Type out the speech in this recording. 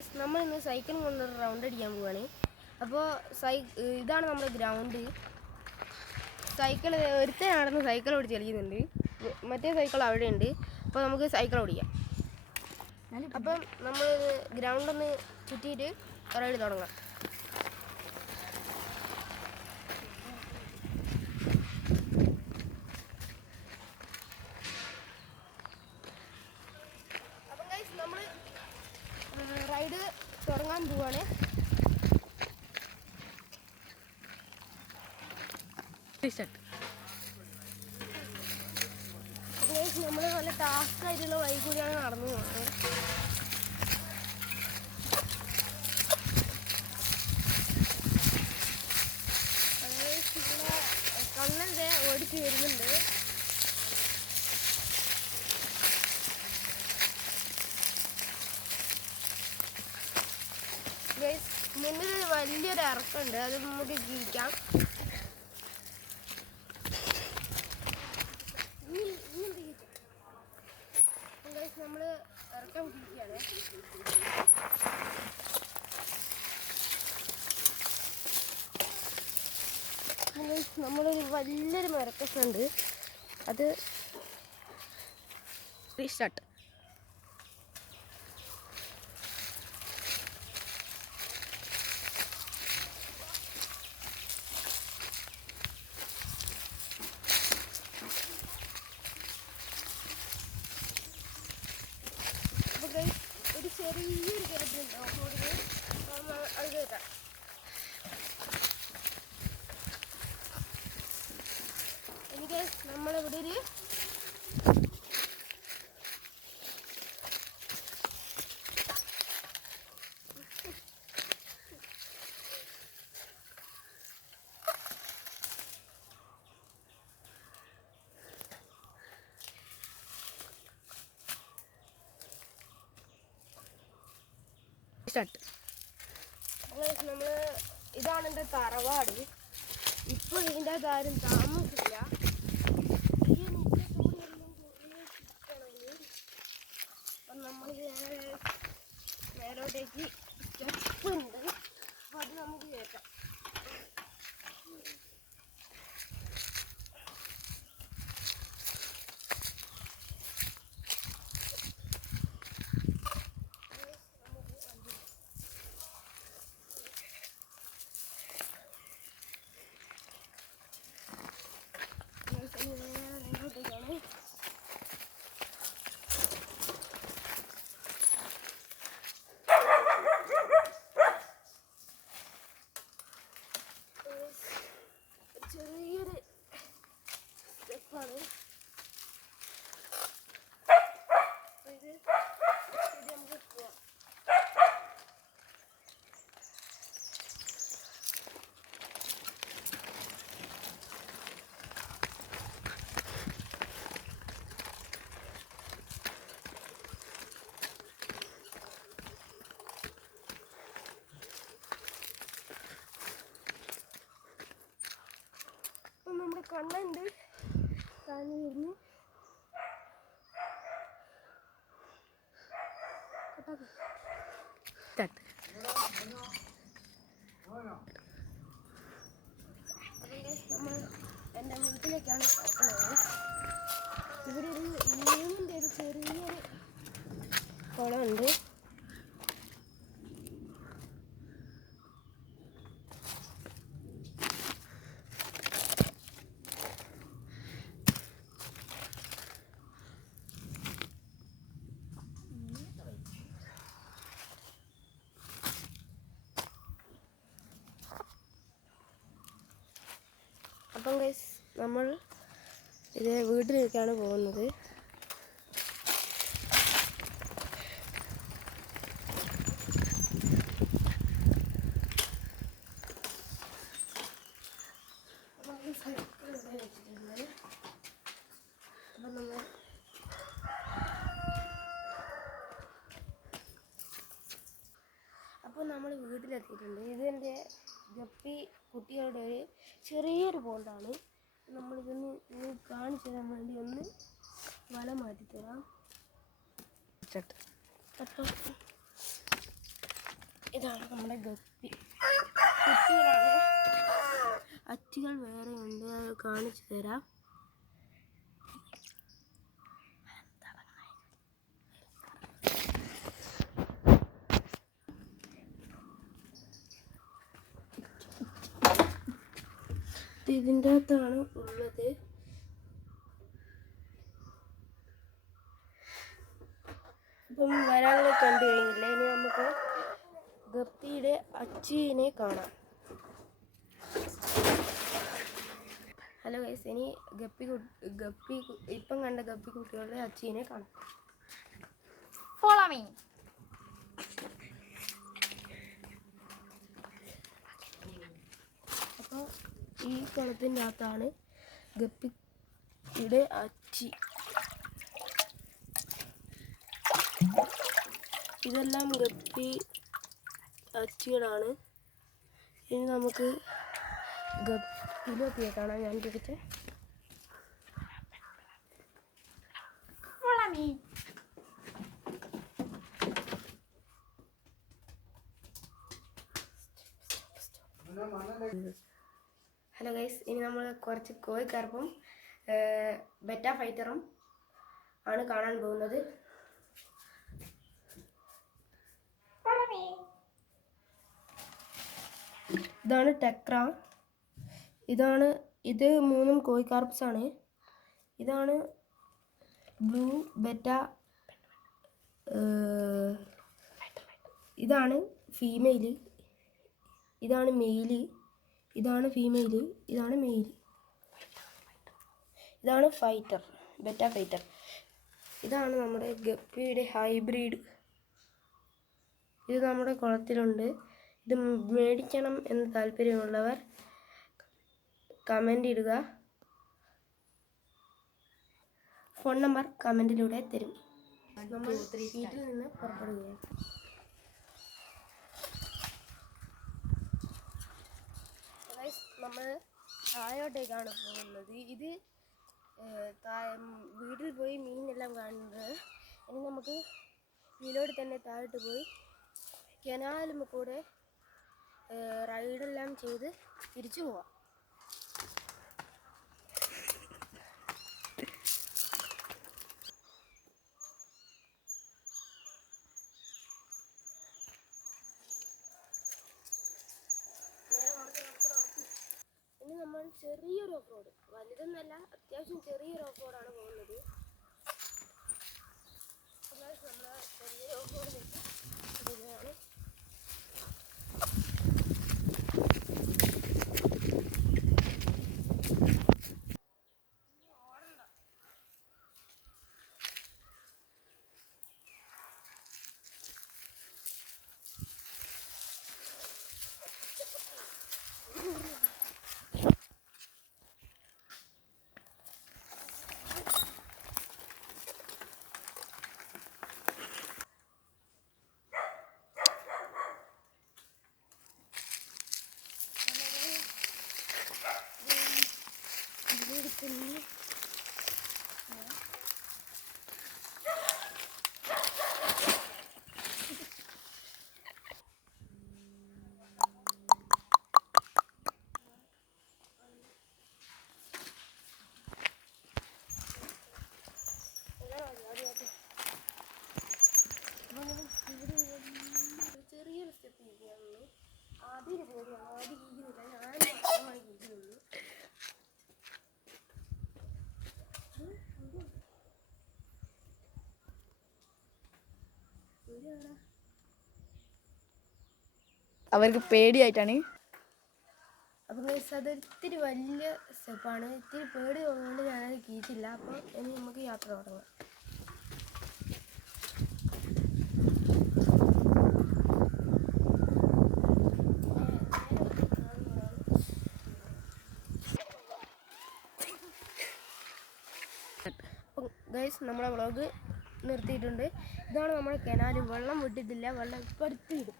നമ്മൾ ഇന്ന് സൈക്കിൾ കൊണ്ട് റൗണ്ട് അടിക്കാൻ പോവുകയാണ്. അപ്പോൾ ഇതാണ് നമ്മുടെ ഗ്രൗണ്ട്. സൈക്കിൾ ഒരുത്തൻ നടന്ന് സൈക്കിൾ ഓടിച്ച് കളിക്കുന്നുണ്ട്, മറ്റേ സൈക്കിൾ അവിടെ ഉണ്ട്. അപ്പോൾ നമുക്ക് സൈക്കിൾ ഓടിക്കാം. അപ്പം നമ്മൾ ഗ്രൗണ്ടൊന്ന് ചുറ്റിയിട്ട് റൈഡ് തുടങ്ങാം. അപ്പം ഗൈസ് നമ്മൾ റൈഡ് തുടങ്ങാൻ പോവാണ്. നമ്മൾ നല്ല ടാസ്ക് ആയിട്ടുള്ള വഴി കൂടിയാണ് നടന്നു പോകുന്നത്. കണ്ണൻ്റെ ഓടിച്ച് വരുന്നുണ്ട്. മുന്നിൽ വലിയൊരു ഇറക്കമുണ്ട്, അത് നമുക്ക് ജീവിക്കാം. നമ്മൾ ഇറക്കം കിട്ടിയാണ്. നമ്മളൊരു വലിയൊരു മരക്കഷ്ണുണ്ട്, അത് റീസ്റ്റാർട്ട്. ഒരു ചെറിയൊരു കയറ്റുണ്ട് ഓഫ് റോഡിന്, അത് കയറ്റാം. എനിക്ക് നമ്മളിവിടെ ഒരു നമ്മൾ ഇതാണ് എൻ്റെ തറവാട്. ഇപ്പോൾ ഇതിൻ്റെ കാര്യം താമസിക്കില്ല. അപ്പം നമ്മൾ മേലോട്ടേക്ക് സ്റ്റെപ്പ് ഉണ്ട്, അപ്പോൾ അത് നമുക്ക് കേൾക്കാം. ചെറിയൊരു സ്റ്റെപ്പാണ് ഇത്. നമുക്ക് പോവാം. നമ്മുടെ കണ്ണുണ്ട് താഴെ വരുന്നു. നമ്മൾ എൻ്റെ വീട്ടിലേക്കാണ് പോകുന്നത്. ഇവിടെ ഒരു നീമിൻ്റെ ഒരു ചെറിയൊരു കുളമുണ്ട്. അപ്പം ഗൈസ് നമ്മൾ ഇത് വീട്ടിലേക്കാണ് പോകുന്നത്. അപ്പോൾ നമ്മൾ വീട്ടിലെത്തിയിട്ടുണ്ട്. ഇതെൻ്റെ ഗപ്പി കുട്ടികളുടെ ഒരു ചെറിയൊരു പോണ്ടാണ്. നമ്മളിതൊന്ന് കാണിച്ചു തരാൻ വേണ്ടി ഒന്ന് വല മാറ്റിത്തരാം. അപ്പം ഇതാണ് നമ്മുടെ ഗപ്പി കുട്ടികളാണ്. അച്ചികൾ വേറെ ഉണ്ട്, അത് കാണിച്ചു തരാം. ഇതിൻ്റെ അകത്താണ് ഉള്ളത്. ഇപ്പം വരാനുള്ള കണ്ടു കഴിഞ്ഞില്ല. ഇനി നമുക്ക് ഗപ്പിയുടെ അച്ചീനെ കാണാം. ഹലോ ഗൈസ്, ഇനി ഗപ്പി ഇപ്പം കണ്ട ഗപ്പി കുട്ടികളുടെ അച്ചീനെ കാണാം. Follow me. അപ്പോൾ ഈ കുളത്തിൻ്റെ അകത്താണ് ഗപ്പിയുടെ അച്ചി. ഇതെല്ലാം ഗപ്പി അച്ചികളാണ്. ഇനി നമുക്ക് ഗപ്പിയെ കാണാം. ഞാൻ ചോദിച്ചേ Follow me. ഹലോ ഗൈസ്, ഇനി നമ്മൾ കുറച്ച് കോഴിക്കറുപ്പും ബെറ്റ ഫൈറ്ററും ആണ് കാണാൻ പോകുന്നത്. Follow me. ഇതാണ് ടെക്ര. ഇത് മൂന്നും കോഴിക്കാർപ്സ് ആണ്. ഇതാണ് ബ്ലൂ ബെറ്റ. ഇതാണ് ഫീമെയില്. ഇതാണ് മെയില്. ഇതാണ് ഫീമെയില്. ഇതാണ് മെയില്. ഇതാണ് ഫൈറ്റർ, ബെറ്റ ഫൈറ്റർ. ഇതാണ് നമ്മുടെ ഗപ്പിയുടെ ഹൈബ്രിഡ്. ഇത് നമ്മുടെ കുളത്തിലുണ്ട്. ഇത് മേടിക്കണം എന്ന് താല്പര്യമുള്ളവർ കമൻ്റ് ഇടുക. ഫോൺ നമ്പർ കമൻറ്റിലൂടെ തരും. നമ്മൾ വീട്ടിൽ നിന്ന് പുറപ്പെടുകയാണ്. നമ്മൾ താഴോട്ടേക്കാണ് പോകുന്നത്. ഇത് വീട്ടിൽ പോയി മീനെല്ലാം കാണുന്നത്. ഇനി നമുക്ക് ഇതിലൂടെ തന്നെ താഴോട്ട് പോയി കനാലും കൂടെ റൈഡെല്ലാം ചെയ്ത് തിരിച്ചു പോവാം. ഇനി നമ്മൾ ചെറിയൊരു ഓഫ് റോഡ്, വലുതൊന്നല്ല, അത്യാവശ്യം ചെറിയൊരു ഓഫ് റോഡാണ് പോകുന്നത്. നമ്മൾ ചെറിയൊരു ഓഫ് റോഡിലേക്ക് ഇടുകയാണ്. ചെറിയൊരു സ്റ്റെപ്പ് ചെയ്യാനുള്ളൂ. ആദ്യം പേടിയാണ്, ആദ്യം ഇരിക്കുന്നില്ല, ഞാൻ മാത്രമായി ഇരിക്കുന്നുള്ളൂ. അവർക്ക് പേടിയായിട്ടാണ്. അപ്പം അതൊരിത്തിരി വലിയ സ്റ്റെപ്പാണ്. ഇത്തിരി പേടി ഉള്ളതുകൊണ്ട് ഞാനത് കീറ്റില്ല. അപ്പോൾ ഇനി നമുക്ക് യാത്ര തുടങ്ങാം. അപ്പം ഗൈസ്, നമ്മുടെ വ്ളോഗ് നിർത്തിയിട്ടുണ്ട്. ഇതാണ് നമ്മുടെ കനാല്. വെള്ളം വിട്ടിട്ടില്ല, വെള്ളം ഇപ്പം അടുത്ത് വിടും.